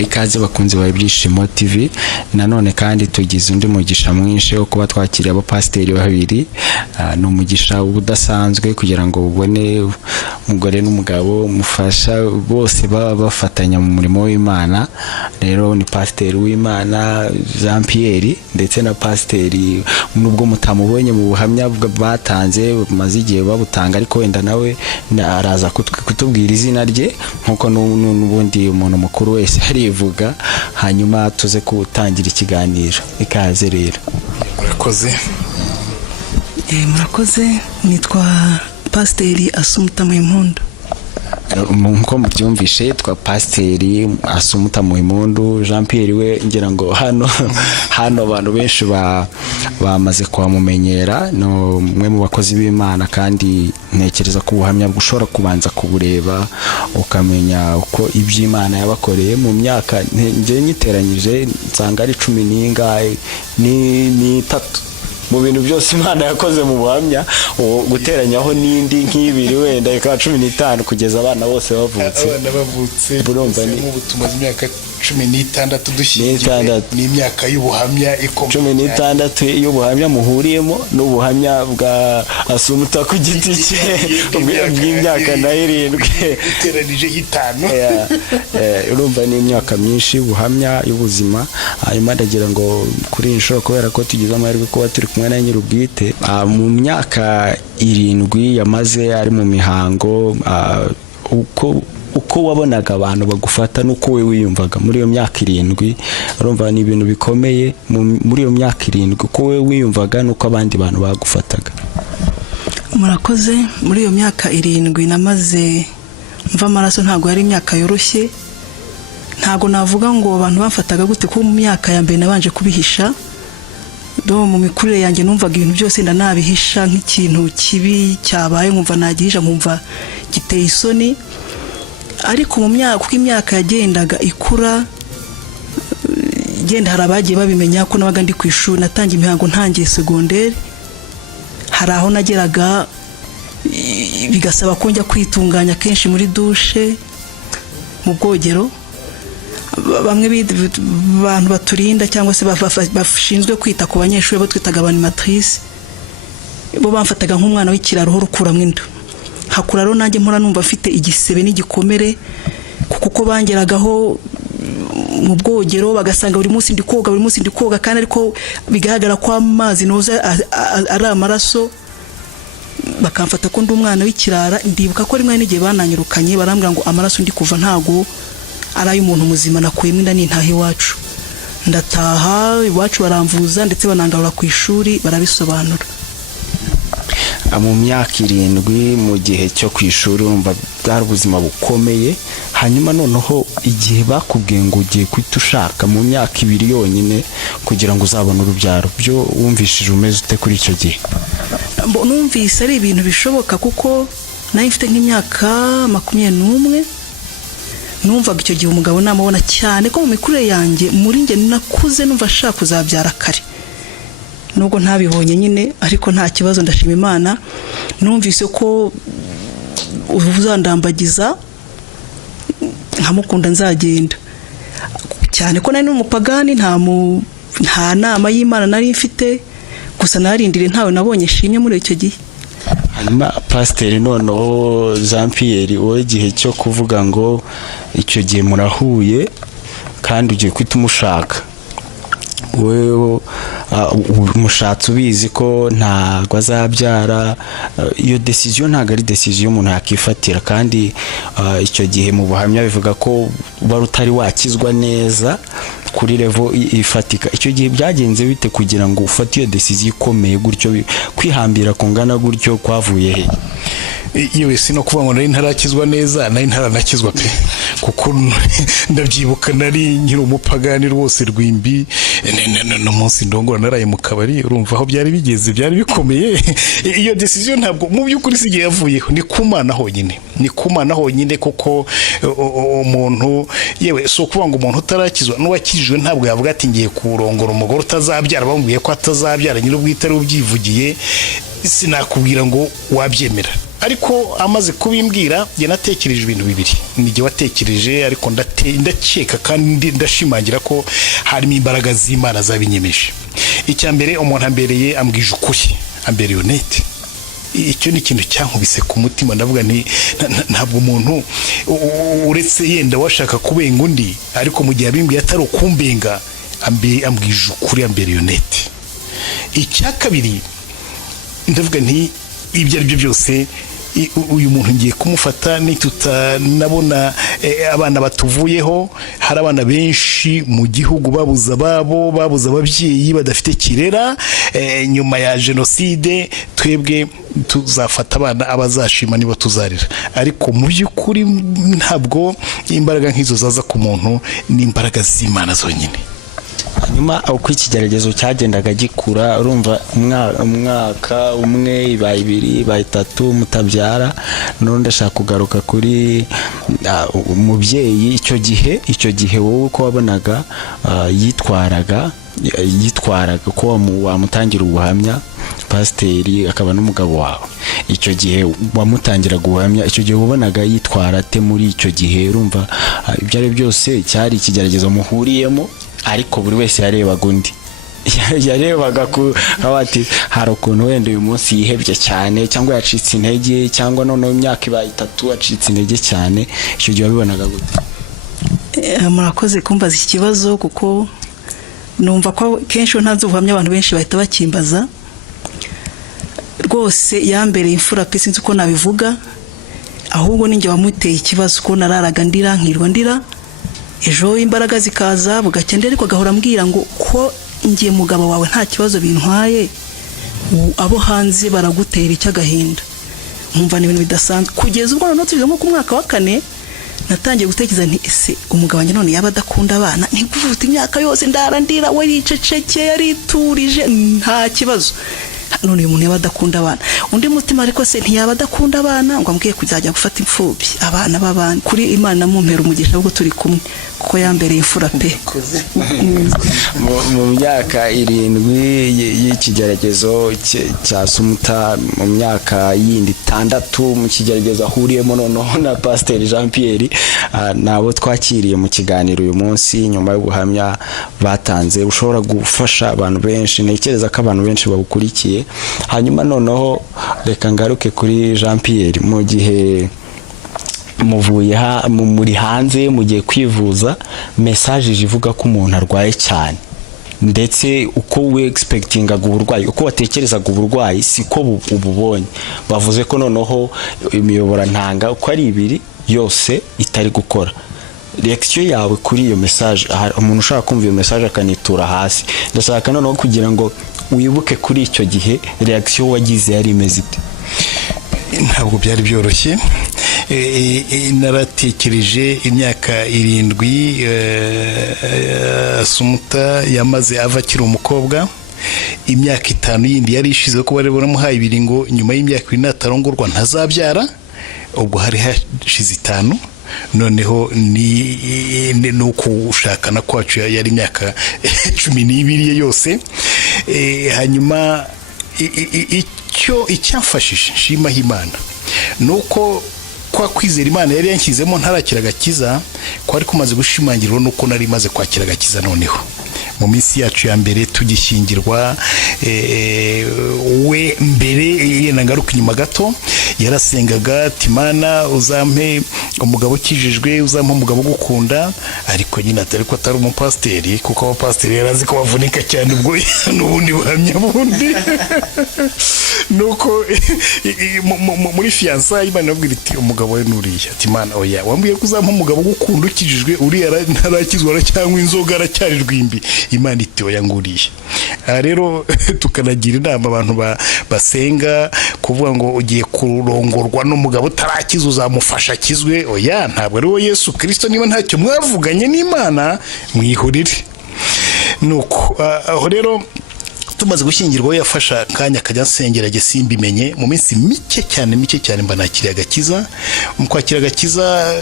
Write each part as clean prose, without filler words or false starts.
ikaze bakunze ba Ibyishimo TV. Nanone kandi tugize undi mugisha mwinshi wo kuba twakiriye abapasiteri babiri. No mugisha ubudasanzwe kugira ngo ubone umugore n'umugabo mufasha bose bafatanya mu murimo w'Imana. Rero ni pasiteri w'Imana Jean Pierre ndetse na pasiteri nubwo mutamubonye mu buhamya batanze maze igihe babutanga, ariko wenda nawe araza kutubwira izina rye nkuko n'ubundi umuntu mukuru wese arivuga, hanyuma tuze kutangira ikiganiro. Ikaze rero. Murakoze. Nitwa Pasiteri Asumuta Muhimpundu. Nkuko mubyumvishe twa pasiteri Asumuta Muhimpundu. Jean Pierre we ngira ngo hano abantu benshi bamaze kwamumenyera, no mwe mu bakozi b'Imana, kandi ntekereza ko ubuhamya bushobora kubanza kubureba ukamenya uko iby'Imana yabakoreye mu myaka nje nyiteranyije nsanga ari 10 n'itatu mu bintu byose Imana yakoze mu buhamya, guteranyaho n'indi nk'ibiri wenda ika 15 kugeza abana bose bavutse. Burumva ni ubutumaze imyaka 16 dushyingiye n'imyaka y'ubuhamya ikomeye 16 y'ubuhamya muhuriyemo n'ubuhamya bwa Asumuta ku giti cye bw'imyaka na 7 iteranije 5. Urumva ni imyaka myinshi ubuhamya y'ubuzima. Hanyuma ndagira ngo kuri inshuro kubera ko tugize amahirwe kuba turi kumwe na nyir'ubwite mu myaka 7 yamaze ari mu mihango, uko wabonaga abantu bagufata nuko we wiyumvaga muri iyo myaka 7, urumva ni ibintu bikomeye muri iyo myaka 7, uko we wiyumvaga nuko abandi bantu bagufataga. Murakoze. Muri iyo myaka 7 namaze mva amaraso, ntago yari imyaka yoroshye, ntago navuga ngo abantu bamfataga gute, ko mu myaka ya mbere nabanje kubihisha. Mu mikurire yanjye numvaga ibintu byose ndanabihisha, nk'ikintu kibi cyabaye nkumva nagihisha, nkumva giteye isoni. Ariko mu myaka kuko imyaka yagendaga ikura hari abagiye babimenya ko nabaga ndi ku ishuri, natangiye imihango ntangiye segonderi. Hari aho nageraga bigasaba ko njya kwitunganya kenshi muri dushe mu bwogero. Bamwe abantu baturinda cyangwa se bashinzwe kwita ku banyeshuri bo twitaga abanimatrice, bo bamfataga nk'umwana w'ikiraro ho rukuramwe inda. Hakura rero nanjye mpora numva afite igisebe n'igikomere, kuko bangeragaho mu bwogero bagasanga buri munsi ndi koga kandi ariko bigaragara ko amazi noza ari amaraso, bakamfata ko ndi umwana w'ikirara. Ndibuka ko rimwe n'igihe bananyirukanye barambwira ngo amaraso ndi kuva ntago ari umuntu muzima, nakuyemo inda n'intahe iwacu. Ndataha iwacu baramvuza ndetse banangarura ku ishuri barabisobanura. Mu myaka 7 mu gihe cyo ku ishuri umva bwari ubuzima bukomeye. Hanyuma noneho igihe bakubwiye ngo ugiye kwita ushaka mu myaka 2 yonyine kugira ngo uzabone urubyaro, byo wumvishije umeze ute kuri icyo gihe? Numvise ari ibintu bishoboka, kuko nari mfite nk'imyaka 21. Numvaga icyo gihe umugabo namubona cyane ko mu mikurire yanjye muri nge nakuze numva ashaka kuzabyara kare, nubwo ntabibonye nyine, ariko nta kibazo, ndashima Imana. Numvise ko uzandambagiza nkamukunda nzagenda cyane, ko nari n'umupagani, nta nama y'Imana nari mfite, gusa narindire ntawe nabonye shimye muri icyo gihe. Hanyuma pasiteri noneho Jean Pierre, wowe igihe cyo kuvuga ngo icyo gihe murahuye kandi ugiye kwita umushaka, wewe umushatsi ubizi ko ntago azabyara, iyo decision ntago ari decision umuntu yakifatira, kandi icyo gihe mu buhamya bivuga ko wari utari wakizwa neza kuri level ifatika. Icyo gihe byagenze bite kugira ngo ufate iyo decision ikomeye gutyo, kwihambira kungana gutyo kwavuye he? Yewe sino kuvuga ngo nari ntarakizwa neza, nari ntaranakizwa pe, kuko ndabyibuka nari nkiri umupagani rwose rwimbi. No munsi ndongora naraye mu kabari, urumva aho byari bigeze, byari bikomeye. Iyo decision ntabwo mu by'ukuri sigiye yavuyeho, ni kumana honyine, kuko umuntu yewe so kuvuga ngo umuntu utarakizwa n'uwakijijwe ntabwo yavuga ati ngiye kurongora umugore utazabyara, bamubwiye ko atazabyara nyir'ubwite ari ubyivugiye. Sinakubwira ngo wabyemera, ariko amaze kubimbwira njye natekereje ibintu bibiri. Nijye watekereje ariko ndakeka kandi ndashimangira ko harimo imbaraga z'Imana zabinyemeje. Icya mbere, umuntu ambereye ambwije ukuri, ambereye honnête. Icyo ni ikintu cyankubise ku mutima, ndavuga nti ntabwo umuntu uretse yenda washaka kubenga undi, ariko mu gihe abimbwiye atari ukumbenga, ambwije ukuri, ambereye honnête. Icya kabiri, ndavuga nti ibyo ari byo byose uyu muntu ngiye kumufata nitutanabona abana batuvuyeho. Hari abana benshi mu gihugu babuze ababo, babuze ababyeyi, badafite kirera nyuma ya jenoside. Twebwe tuzafata abana abazashima nibo tuzarira, ariko mu by'ukuri ntabwo imbaraga nk'izo zaza ku muntu, ni imbaraga z'Imana zonyine. Hanyuma uko ikigeragezo cyagendaga gikura, urumva umwaka umwe, ibaye ibiri, ibaye itatu mutabyara. None ndashaka kugaruka kuri umubyeyi icyo gihe wowe uko wabonaga yitwaraga ko wamutangira ubuhamya, pasiteri akaba n'umugabo wawe. Icyo gihe wamutangira guhamya, icyo gihe wabonaga yitwara ate muri icyo gihe? Urumva ibyo ari byose cyari ikigeragezo muhuriyemo, ariko buri wese yarebaga undi. Yarebaga ati hari ukuntu wenda uyu munsi yihebye cyane, cyangwa yacitse intege, cyangwa none imyaka ibaye itatu acitse intege cyane. Icyo gihe wabibonaga gute? Murakoze kumbaza iki kibazo, kuko numva ko kenshi ntazi ubuhamya abantu benshi bahita bakimbaza. Rwose yambereye imfura pe, sinzi uko nabivuga, ahubwo ninjye wamuteye ikibazo, ko nararaga ndira nkirwa ndira. Ejo imbaraga zikaza bugacya, ariko agahora ambwira ngo ko ngiye mugabo wawe nta kibazo bintwaye, abo hanze baragutera icy'agahinda. Nkumva ni ibintu bidasanzwe. Kugeza ubwo none tugeze nko ku mwaka wa 4 natangiye gutekereza nti ese umugabo wanjye none yaba adakunda abana, ntigufuta imyaka yose ndarandira, we yiceceke, yariturije, nta kibazo. None uyu muntu yaba adakunda abana. Undi mutima ariko se ntiyaba adakunda abana, ngo ambwiye kuzajya gufata imfubyi abana b'abandi. Kuri Imana mumpera umugisha ubwo turi kumwe, kuko yambereye imfura pe. Mu myaka 7 y'ikigeragezo cya Sumuta, mu myaka yindi 6 mu kigeragezo ahuriyemo noneho na Pasiteri Jean Pierre, nabo twakiriye mu kiganiro uyu munsi, nyuma y'ubuhamya batanze ushobora gufasha abantu benshi. Ntekereza ko abantu benshi babukurikiye. Hanyuma noneho reka ngaruke kuri Jean Pierre. Mu gihe muvuye muri hanze, mugiye kwivuza, message ivuga ko umuntu arwaye cyane, ndetse uko we expectingaga uburwayi, uko watekerezaga uburwayi siko ububonye. Bavuze ko noneho imiyobora ntanga uko ari 2 yose itari gukora. Reaction yawe kuri iyo message, umuntu ushaka kumva iyo message akanitura hasi, ndashaka noneho kugira ngo wibuke kuri icyo gihe reaction wagize yari imeze ite? Ntabwo byari byoroshye. Naratekereje imyaka 7 Sumuta yamaze ava akiri umukobwa, imyaka 5 yindi yari ishize ko bari baramuhaye ibiri ngo nyuma y'imyaka 2 natarongorwa ntazabyara. Ubwo hari hashize 5, noneho ni nuko ushakana kwacu yari imyaka 12 yose. Hanyuma icyo icyamfashije nshima Imana nuko kwa kwizera Imana yari yanshyizemo ntarakira agakiza, ko ari kumaze gushimangirwa nuko nari maze kwakira agakiza. Noneho mu minsi yacu ya mbere tugishyingirwa, we mbere yenda ngaruka inyuma gato yarasengaga ati Imana uzampe umugabo ukijijwe, uzampe umugabo gukunda. Ariko nyine atari ko atari umupasiteri, kuko abapasiteri yarazi ko bavunika cyane, ubwo n'ubundi buhamya bundi. Nuko muri fiançailles Imana yabwira iti umugabo we nuriya, ati Imana oya, wambwiye ko uzampa umugabo gukunda ukijijwe, uriya ntarakizwa cyangwa inzoga aracyari rwimbi. Imana iti oya nguriye. Rero tukanagira inama abantu basenga kuvuga ngo ugiye kurongorwa n'umugabo utarakiza uzamufasha akizwe. Oya, ntabwo ari wo Yesu Kristo. Niba ntacyo mwavuganye n'Imana mwihurire. Nuko aho rero tumaze gushyingirwa yafasha kanya kajya nsengera simbimenye. Mu minsi mike cyane mba nakiriye agakiza. Mu kwakira agakiza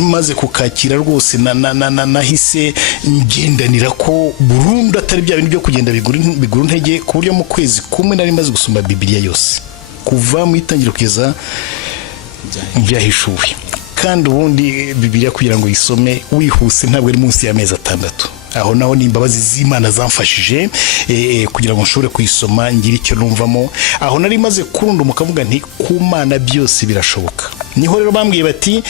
maze kukakira rwose nahise ngendanira ko burundu, atari bya bintu byo kugenda bigura intege, ku buryo mu kwezi kumwe nari maze gusoma Bibiliya yose kuva mu itangiriro kugeza byahishuwe. Kandi ubundi Bibiliya kugira ngo uyisome wihuse ntabwo ari munsi y'amezi 6. Aho naho ni imbabazi z'Imana zamfashije kugira ngo nshobore kuyisoma ngira icyo numvamo. Aho nari maze kurunda mukavuga nti ku Mana byose birashoboka. Niho rero bambwiye bati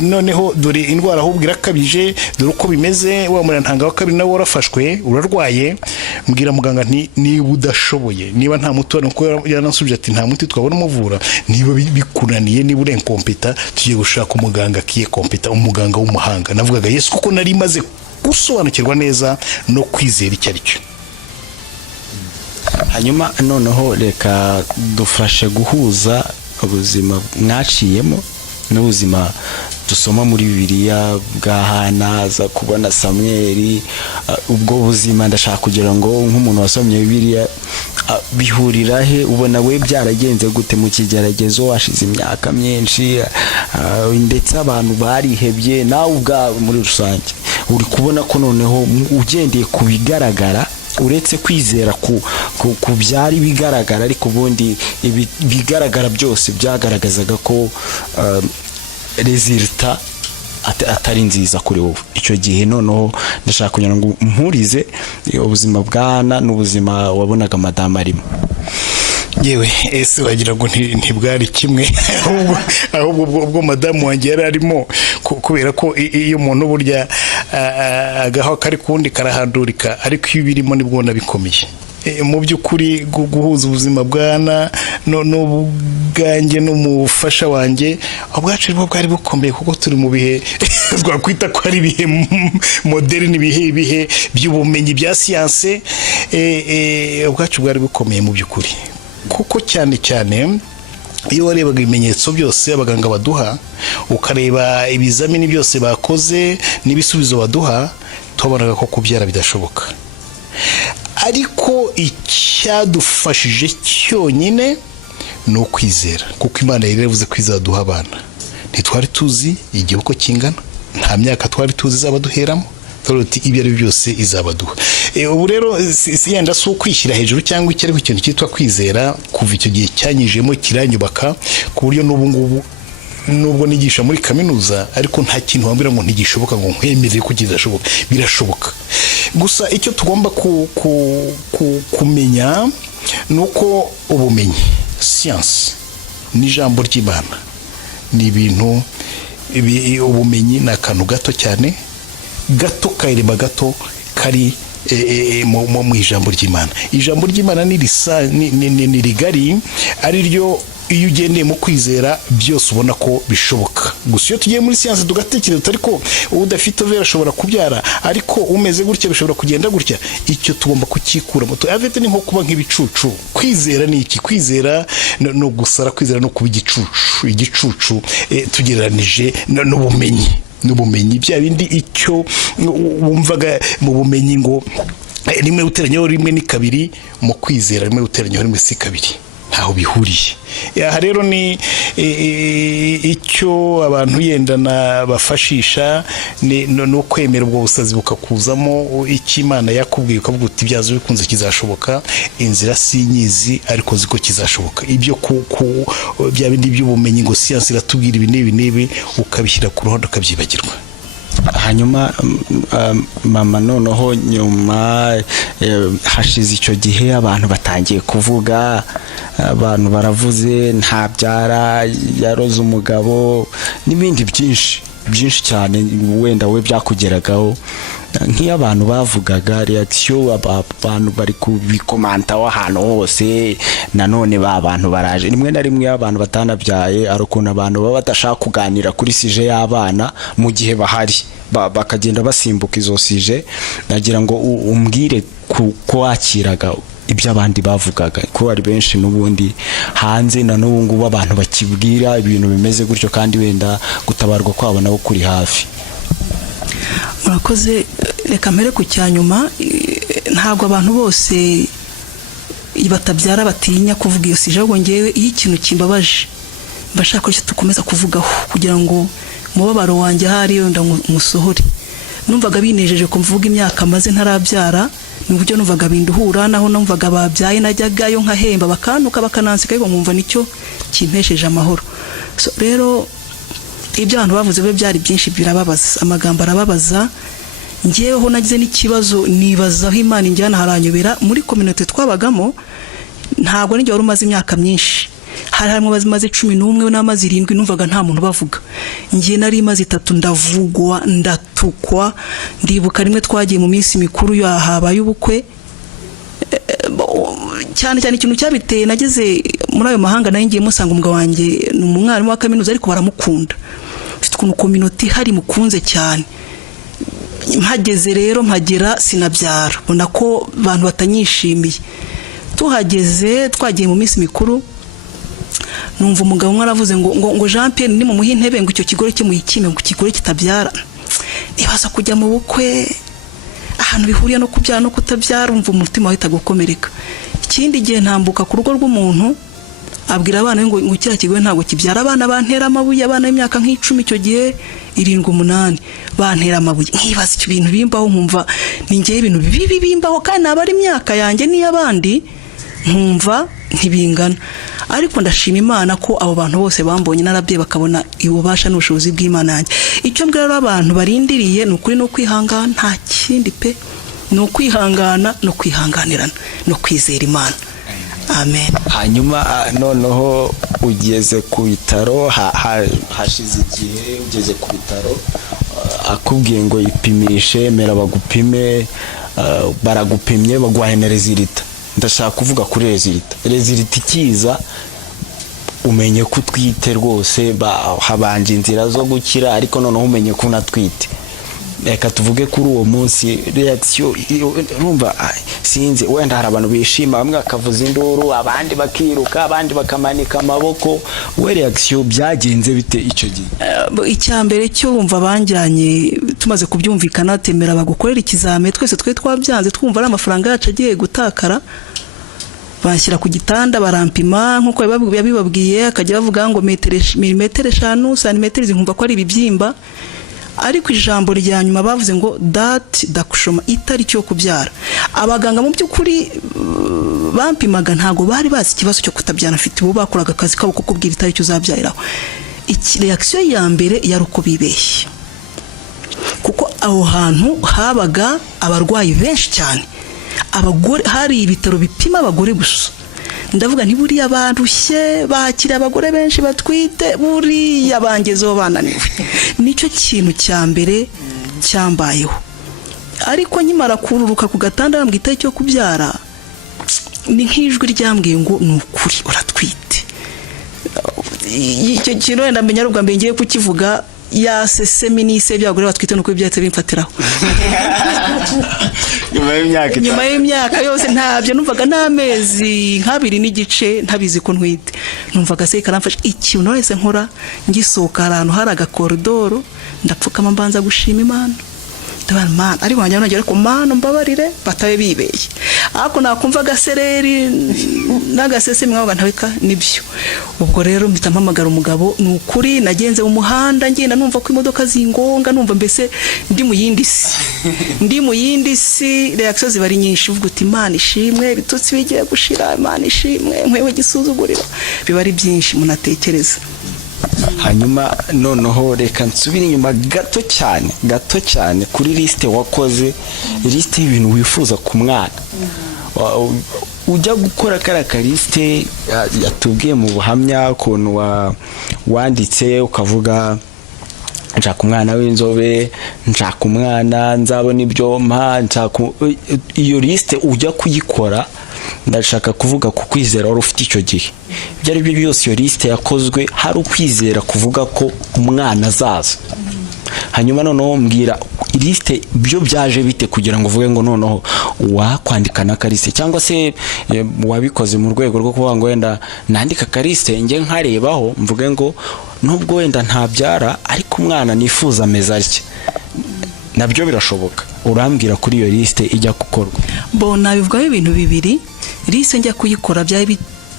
noneho dore indwara ahubwo irakabije, dore uko bimeze, wa murantanga wa kabiri nawe warafashwe urarwaye. Mbwira muganga nti niba udashoboye, niba nta muti wari ko yanansubije ati nta muti twabona umuvura, niba bikunaniye, niba uri inkompeta tugiye gushaka umuganga kiye kompeta, umuganga w'umuhanga. Navugaga Yesu kuko nari maze gusobanukirwa neza no kwizera icyo ari cyo. Hanyuma noneho reka dufashe guhuza ubuzima mwaciyemo n'ubuzima dusoma muri Bibiliya bwa Hana, za kubona Samweli. Ubwo buzima ndashaka kugira ngo nk'umuntu wasomye Bibiliya bihurira he, ubona we byaragenze gute mu kigeragezo, washize imyaka myinshi ndetse abantu barihebye, nawe ubwawe muri rusange uri kubona ko noneho ugendeye ku bigaragara, uretse kwizera ku byari bigaragara, ariko ubundi bigaragara byose byagaragazaga ko resulta atari nziza kuri wowe. Icyo gihe noneho ndashaka kugira ngo mpurize ubuzima bwana n'ubuzima wabonaga madamu arimo. Yewe ese wagira ngo ntibwari kimwe, ahubwo ubwo madamu wanjye yari arimo, kubera ko iyo umuntu burya agaho kari kundi karahandurika, ariko iyo birimo nibwo nabikomeye. Mu by'ukuri guhuza ubuzima bwana n'ubwanjye n'umufasha wanjye, ubwacu bwo bwari bukomeye kuko turi mu bihe twakwita ko ari ibihe moderne, ibihe by'ubumenyi bya siyanse. Ubwacu bwari bukomeye mu by'ukuri, kuko cyane cyane iyo warebaga ibimenyetso byose abaganga baduha, ukareba ibizamini byose bakoze n'ibisubizo baduha, tubonaga ko kubyara bidashoboka. Ariko icyadufashije cyonyine ni ukwizera, kuko Imana yari yavuze ko izaduha abana. Ntitwari tuzi igihe uko kingana, nta myaka twari tuzi izabaduheramo, turuti ibyo ari byose izabaduha. Ubu rero yenda si ukwishyira hejuru cyangwa icyo, ariko ikintu cyitwa kwizera kuva icyo gihe cyanyijemo kiranyubaka, ku buryo n'ubu ngubu nubwo nigisha muri kaminuza, ariko nta kintu wambwira ngo ntigishoboka ngo nkwemerere ko kidashoboka. Birashoboka. Gusa icyo tugomba kumenya nuko ubumenyi, science n'ijambo ry'Imana ni ibintu, ubumenyi ni akantu gato cyane, gato kaireba gato kari mu ijambo ry'Imana. Ijambo ry'Imana ni rigari, ari ryo iyo ugendeye mu kwizera byose ubona ko bishoboka. Gusa iyo tugiye muri siyanse tugatekereza ariko udafite overa ashobora kubyara, ariko umeze gutya bishobora kugenda gutya, icyo tugomba kukikuramo. Avete ni nko kuba nk'ibicucu. Kwizera ni iki? Kwizera no gusara, kwizera no kuba igicucu tugereranije n'ubumenyi bya bindi icyo wumvaga mu bumenyi ngo rimwe uteranyaho rimwe ni kabiri, mu kwizera rimwe uteranyaho rimwe si kabiri. Ntaho bihuriye. Aha rero ni icyo abantu yenda bafashisha no kwemera ubwo busazi bukakuzamo, icyo Imana yakubwiye ukavuga uti byazo bikunze kizashoboka, inzira sinyizi ariko ziko kizashoboka. Ibyo bya bindi by'ubumenyi ngo siyanse iratubwira ibi n'ibi ukabishyira ku ruhande ukabyibagirwa. Hanyuma mama noneho nyuma hashize icyo gihe abantu batangiye kuvuga, abantu baravuze ntabyara, yaroze umugabo n'ibindi byinshi cyane wenda we byakugeragaho. Nk'iyo abantu bavugaga reaction, abantu bari kubikomantaho ahantu hose, nanone abantu baraje rimwe na rimwe abantu batanabyaye, ariko abantu baba badashaka kuganira kuri sije y'abana mu gihe bahari, bakagenda basimbuka izo sije. Nagira ngo umbwire ko wakiraga ibyo abandi bavugaga, ko ari benshi n'ubundi hanze na n'ubu ngubu abantu bakibwira ibintu bimeze gutyo, kandi wenda gutabarwa kwabo nabo kuri hafi. Murakoze. Reka mpere ku cyanyuma. Ntabwo abantu bose batabyara batinya kuvuga iyo sije, ahubwo ngewe iyo ikintu kimbabaje mbashaka ko tukomeza kuvugaho kugira ngo umubabaro wanjye ahari wenda musohore. Numvaga binejeje ko mvuga imyaka maze ntarabyara, n'uburyo numvaga binduhura, naho numvaga babyaye najyagayo nkahemba bakantuka bakanansika, ariko nkumva nicyo kimpesheje amahoro. So rero ibyo abantu bavuze byo byari byinshi, birababaza, amagambo arababaza. Ngeweho nagize n'ikibazo, nibaza aho Imana injyana haranyobera. Muri community twabagamo ntabwo nijye wari umaze imyaka myinshi, harimo bazimaze 11 n'amazi 7, numvaga nta muntu bavuga. Ngiye nari imaze 3 ndavugwa, ndatukwa. Ndibuka rimwe twagiye mu minsi mikuru yahabaye ubukwe, cyane ikintu cyabiteye, nageze muri ayo mahanga nayo ngiye musanga umugabo wanjye ni umwarimu wa kaminuza, ariko baramukunda, ufite ukuntu community hari mukunze cyane. Mpageze rero mpagera sinabyara, ubona ko abantu batanyishimiye. Tuhageze twagiye mu minsi mikuru, numva umugabo umwe aravuze ngo Jean Pierre ni mu muhe intebe, ngo icyo kigore cyo muyikime, ngo kigore kitabyara. Ibaza kujya mu bukwe ahantu bihuriye no kubyara no kutabyara, umva umutima wahita gukomereka. Ikindi gihe ntambuka ku rugo rw'umuntu, abwira abana ngo kira kigwe ntabwo kibyara. Abana bantera amabuye, abana y'imyaka nk'icumi, icyo gihe 7-8 bantera amabuye. Nkibaza icyo bintu bimbaho, nkumva ni ngiye ibintu bibi bimbaho, kandi nabari imyaka yanjye n'iy'abandi nkumva ntibingana. Ariko ndashima Imana ko abo bantu bose bambonye narabye bakabona ububasha n'ubushobozi bw'Imana yanjye. Icyo mbwira abantu barindiriye ni ukuri no kwihangana, nta kindi pe, no kwihangana no kwihanganirana no kwizera Imana. Amen. Hanyuma noneho ugeze ku bitaro, hashize igihe ugeze ku bitaro, akubwiye ngo ipimishe, mera bagupime, baragupimye baguhaye na resulta. Ndashaka kuvuga kuri resulta ikiza, umenye ko utwite rwose, habanje inzira zo gukira, ariko noneho umenye ko unatwite. Reka tuvuge kuri uwo munsi reaction, urumva sinzi, wenda hari abantu bishima, bamwe bakavuza induru, abandi bakiruka, abandi bakamanika amaboko. We reaction byagenze bite icyo gihe? Icyambere cyo bumva banjyanye, tumaze kubyumvikana, temera bagukorera ikizame, twese twe twabyanze, twumva ari amafaranga yacu agiye gutakara. Banshyira ku gitanda barampima nkuko yabibabwiye, akajya bavuga ngo milimetero 5 santimetero, nkumva ko ari ibibyimba. Ariko ijambo rya nyuma bavuze ngo date d'accouchement, itariki yo kubyara. Abaganga mu by'ukuri bampimaga ntago bari bazi ikibazo cyo kutabyara mfite, bo bakoraga akazi kabo kukubwira itariki uzabyariraho. Reaction ya mbere yari uko bibeshye, kuko aho hantu habaga abarwayi benshi cyane, abagore, hari ibitaro bipima abagore gusa. Ndavuga nti buriya barushye, bakira abagore benshi batwite, buriya bangezeho bananiwe. Nicyo kintu cya mbere cyambayeho. Ariko nkimara kururuka ku gatanda bambwira itariki yo kubyara, ni nk'ijwi ryambwiye ngo ni ukuri uratwite. Icyo kintu wenda menya rubwa mbe ngiye kukivuga, yasesemi n'ise byagore batwite nuko ibyatse bimfatiraho. Nyuma y'imyaka yose ntabyo numvaga, n'amezi 2 n'igice ntabizi ko ntwite. Numvaga se karamfasha ikintu wese nkora, ngisohoka ahantu hari agakoridoro, ndapfukama mbanza gushima Imana. Ndabana Mana, ari wanjye nagera ko Mana mbabarire batabe bibeye. Ako nakumva gasereri n'agasese mwabaga ntaweka nibyo. Ubwo rero mpita mpamagara umugabo, ni ukuri nagenze mu muhanda ngenda numva ko imodoka zingonga, numva mbese ndi mu yindi si. Reaction zibari nyinshi, uvuga uti Imana ishimwe, bitutsi bigiye gushira, Imana ishimwe, nkwewe gisuzugurira, bibari byinshi munatekereza. Hanyuma noneho reka nsubire inyuma gato cyane kuri liste wakoze, liste y'ibintu wifuza ku mwana. Ujya gukora karaka liste yatubwiye mu buhamya ukuntu wanditse ukavuga nshaka umwana w'inzobe, nshaka umwana nzabona ibyo mpa, iyo liste ujya kuyikora. Ndashaka kuvuga ku kwizera wari ufite icyo gihe. Byari byo byose iyo liste yakozwe hari ukwizera kuvuga ko umwana azaza. Hanyuma noneho mbwira liste byo byaje bite kugira ngo uvuge ngo noneho wakwandika na kaliste, cyangwa se wabikoze mu rwego rwo kuvuga ngo wenda nandika kaliste nge nkarebaho mvuge ngo nubwo wenda ntabyara ariko umwana nifuza ameza arye. Nabyo birashoboka. Urambwira kuri iyo liste ijya gukorwa? Bona bivuga ibintu bibiri. Liste njya kuyikora byari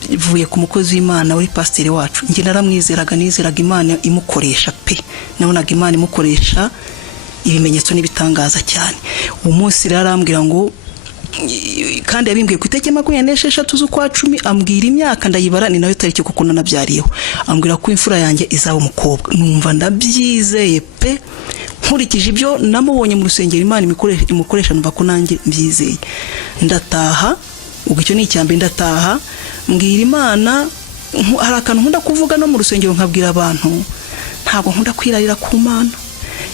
bivuye ku mukozi w'Imana uri pasiteri wacu. Nge naramwizeraga, nizeraga Imana imukoresha pe. Nabonaga Imana imukoresha ibimenyetso n'ibitangaza cyane. Umunsi rero arambwira ngo kandi yabimbwiye ku itariki 26 z'ukwa 10 ambwira imyaka ndayibara ni nayo tariki kuko nanabyariyeho ambwira ko imfura yanjye izaba umukobwa numva ndabyizeye pe nkurikije ibyo namubonye mu rusengero Imana imukoresha numva ko nanjye mbyizeye ndataha ubwo icyo ni icyambe ndataha mbwira Imana hari akantu nkunda kuvuga no mu rusengero nkabwira abantu ntabwo nkunda kwirarira ku Mana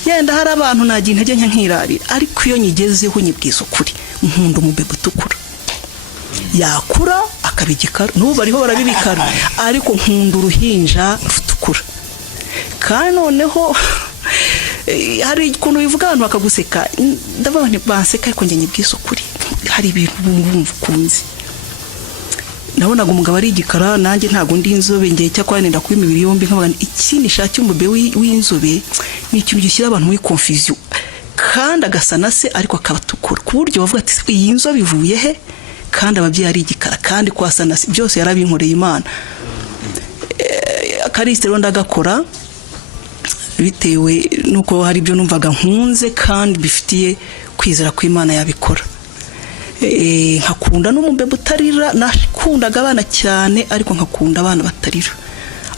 yenda hari abantu nagiye intege nke nkirarira ariko iyo nyigezeho nyibwiza ukuri nkunda umubebe utukura yakura akabigikara n'ubu bariho barabibikara ariko nkunda uruhinja rutukura kandi noneho hari ikuntu bivuga abantu bakaguseka ndavuga nti banseka ariko njye nyibwiza ukuri hari ibintu bumva ukunzi nabonaga umugabo ari igikara nanjye ntago ndi inzobe ngiye cyakora nenda kuba imibiri yombi nkavuga iki nishaki umube w'inzobe ni ikintu gishyira abantu muri confusion kandi agasa na se ariko akabatukura ku buryo bavuga ati iyi nzobe ivuye he kandi ababyeyi ari igikara kandi kwasa na se byose yarabinkoreye Imana akariste rero ndagakora bitewe nuko hari ibyo numvaga nkunze kandi bifitiye kwizera ko Imana yabikora nkakunda n'umubebe utarira nakundaga abana cyane ariko nkakunda abana batarira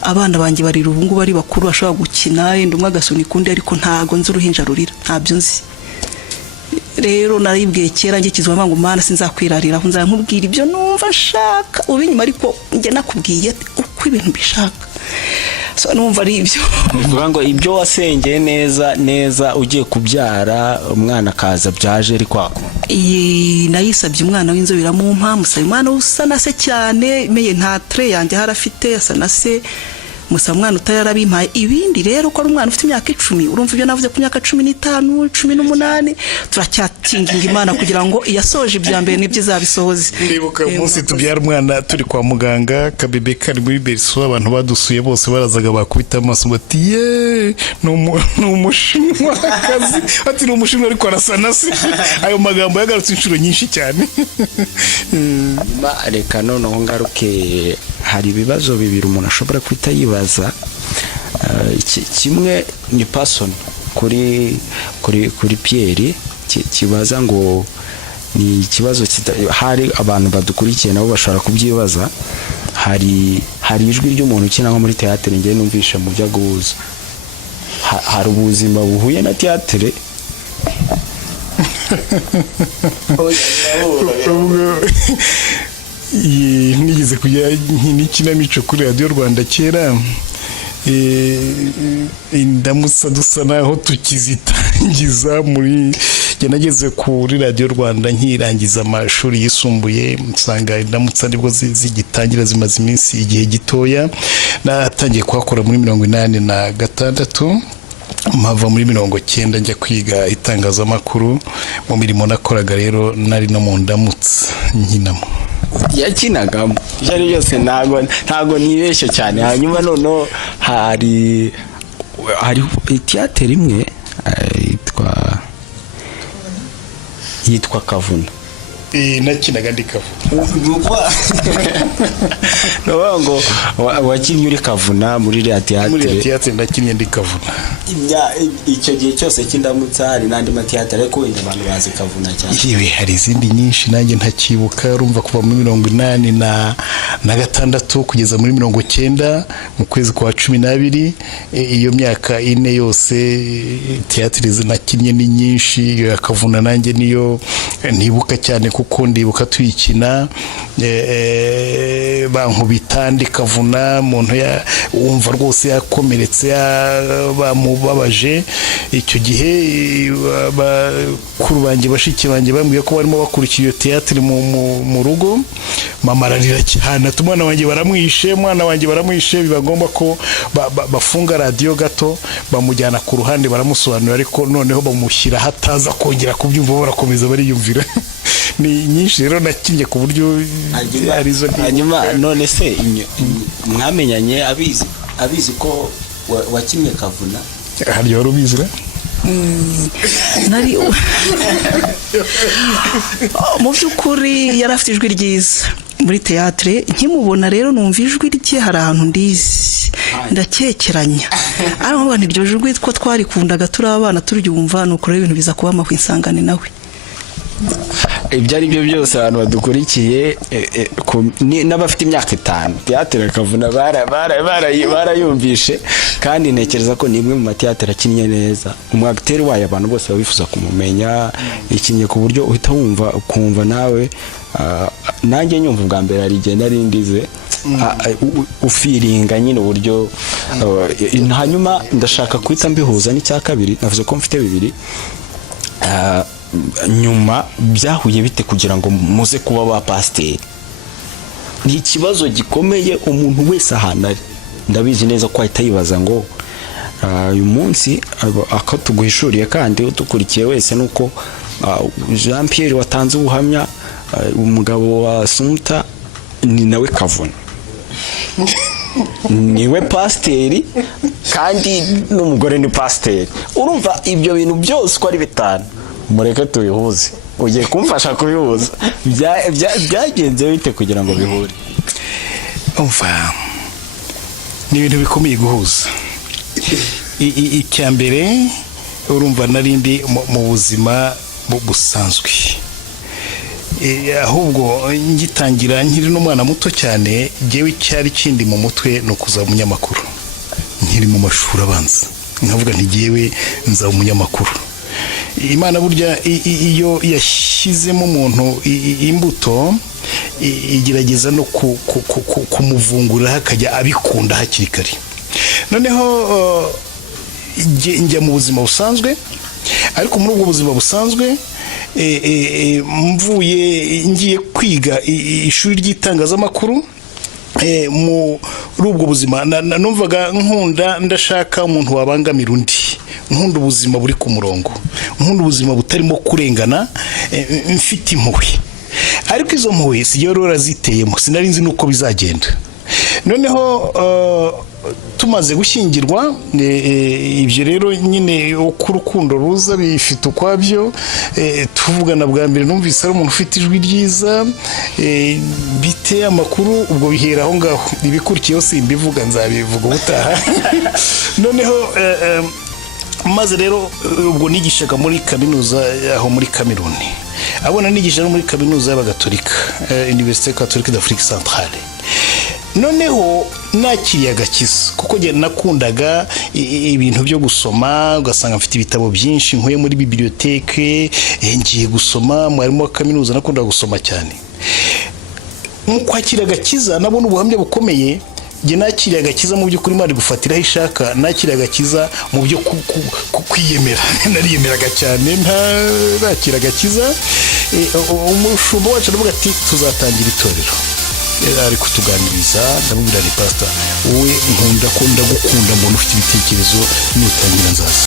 abana banjye barira ubu ngubu bari bakuru bashobora gukina yenda umwe agasunika undi ariko ntago nzi uruhinja rurira ntabyo nzi rero naribwiye kera ngikizwa ngo Mana sinzakwirarira aho nzankubwira ibyo numva nshaka ubinyuma ariko njye nakubwiye uko ibintu bishaka so numva ari ibyo uvuga ngo ibyo wasengeye neza ugiye kubyara umwana kaza byaje ari kwako nayisabye umwana w'inzobe biramumpa musaba umwana usa na se cyane meye nta tre yanjye harafite asa na se musaba umwana utayarabimpaye ibindi rero ko ari umwana ufite imyaka 10 urumva ibyo navuze ku myaka 15 18 turacyatinginga Imana kugira ngo iyasoje ibya mbere nibyo zabisohoze ndibuka umunsi tubyara umwana turi kwa muganga kabebe kari muri berso abantu badusuye bose barazaga bakubita amaso bati ye no umushinwa kazi ati no umushinwa ariko arasa na se ayo magambo yagarutse inshuro nyinshi cyane reka none ngaruke hari ibibazo bibiri umuntu ashobora kwita yibaza kimwe ni person kuri Pierre kibaza ngo ni ikibazo hari abantu badukurikiye nabo bashobora kubyibaza hari ijwi ry'umuntu ukina nko muri theatre ngiye numvisha mu byo guhuza hari ubuzima buhuye na theatre nigeze kujya n'ikinamico kuri Radio Rwanda kera indamutsa dusa naho tukizitangiza muri nageze kuri Radio Rwanda nkirangiza amashuri yisumbuye nsanga indamutsa nibwo zigitangira zimaze iminsi igihe gitoya natangiye kuhakora muri 86 mpava muri 90 njya kwiga itangazamakuru mu mirimo nakoraga rero nari no mu ndamutsa nkinamo yakinagamo cyari byose ntago nibeshye cyane hanyuma none hari theatre imwe yitwa Kavuna nakinaga ndi Kavuna ngo wakinnye uri Kavuna muri theatre ndakinnye ndi Kavuna icyo gihe cyose kindamutsa hari nandi mateatre ariko abantu bazi Kavuna cyane ibi hari izindi nyinshi nanjye ntakibuka urumva kuva muri 86 kugeza muri 90 mu kwezi kwa 12 iyo myaka ine yose theatre nakinnye ni nyinshi iyo ya Kavuna nanjye niyo nibuka cyane kuko ndibuka tuyikina bankubita ndi Kavuna umuntu wumva rwose yakomeretse bamubabaje icyo gihe bakuru banjye bashiki banjye bambwiye ko barimo bakurikiye iyo theatre mu rugo mama ararira cyane umwana wanjye baramwishe biba ngombwa ko bafunga radio gato bamujyana ku ruhande baramusobanurira ariko noneho bamushyira hataza kongera kubyumva barakomeza bariyumvira ni nyinshi rero nakinye ku buryo arizo hanyuma none se mwamenyanye abizi ko wakimye Kavuna hari wari ubizi nari mu by'ukuri yarafite ijwi ryiza muri theatre nkimubona rero numva ijwi rye hari ahantu ndizi ndakekeranya ariko niryo jwi ko twarikundaga turi abana turyumva nuko rero ibintu biza kuba amakwinsangane nawe ibyo ari byo byose abantu badukurikiye n'abafite imyaka 5 teatire Kavuna barayumvishe, kandi ntekereza ko ni imwe mu mateatire akinnye neza. Umwagiteri wayo abantu bose babifuza kumumenya, ikinye ku buryo uhita wumva ukumva nawe nanjye nyumva ubwa mbere arigenda rindize ufiringa nyine uburyo. Hanyuma ndashaka kwita mbihuza n'icya kabiri, navuze ko mfite 2. Nyuma byahuye bite kugira ngo muze kuba ba pasiteri? Ni ikibazo gikomeye umuntu wese ahanari. Ndabizi neza ko ahita yibaza ngo uyu munsi akatuguhishuriye kandi utukurikiye wese nuko Jean Pierre watanze ubuhamya, umugabo wa Sumta ni nawe Kavuna, niwe pasiteri kandi n'umugore ni pasiteri. Urumva ibyo bintu byose uko ari 5, mureke tubihuze. Ugiye kumfasha kubihuza, byagenze bite kugira ngo bihure? Umva, ni ibintu bikomeye guhuza. Icyambere urumva narindi mu buzima busanzwe, ahubwo ngitangira nkiri n'umwana muto cyane, jewe cyari kindi mu mutwe no kuza umunyamakuru. Nkiri mu mashuri abanza nkavuga nti jewe nza umunyamakuru. Imana burya iyo yashyizemo umuntu imbuto igerageza no kumuvungura hakajya abikunda hakiri kare. Noneho njya mu buzima busanzwe, ariko muri ubwo buzima busanzwe mvuye ngiye kwiga ishuri ry'itangazamakuru. Muri ubwo buzima numvaga nkunda, ndashaka umuntu wabangamira undi, nkunda ubuzima buri ku murongo, nkunda ubuzima butarimo kurengana, mfite impuhwe. Ariko izo mpuhwe siyo rora ziteyemo, sinari nzi nuko bizagenda. Noneho tumaze gushyingirwa, ibyo rero nyine uko urukundo ruza bifite ukwabyo. Tuvugana bwa mbere numvise ari umuntu ufite ijwi ryiza, bite amakuru, ubwo bihera aho ngaho. Ibikurikiyeho simbivuga, nzabivuga ubutaha. Noneho maze rero ubwo nigishaga muri kaminuza aho muri Kameruni. Abona nigisha no muri kaminuza y'Abagatolika, Université Catholique d'Afrique Centrale. Noneho nakiriye agakiza kuko nge nakundaga ibintu byo gusoma, ugasanga mfite ibitabo byinshi nkuye muri biblioteke, ngiye gusoma. Mwarimu wa kaminuza nakundaga gusoma cyane. Mu kwakira agakiza nabona ubuhamya bukomeye. Nge nakiriye agakiza mu by'ukuri Imana gufatiraho ishaka, nakiriye agakiza mu byo kwiyemera. Nariyemeraga cyane, ntakira agakiza. Umushumba wacu aravuga ati tuzatangira itorero. Ari kutuganiriza, ndamubwira ni pastor, wowe nkunda ko ndagukunda, mbona ufite ibitekerezo, nutangira nzaza.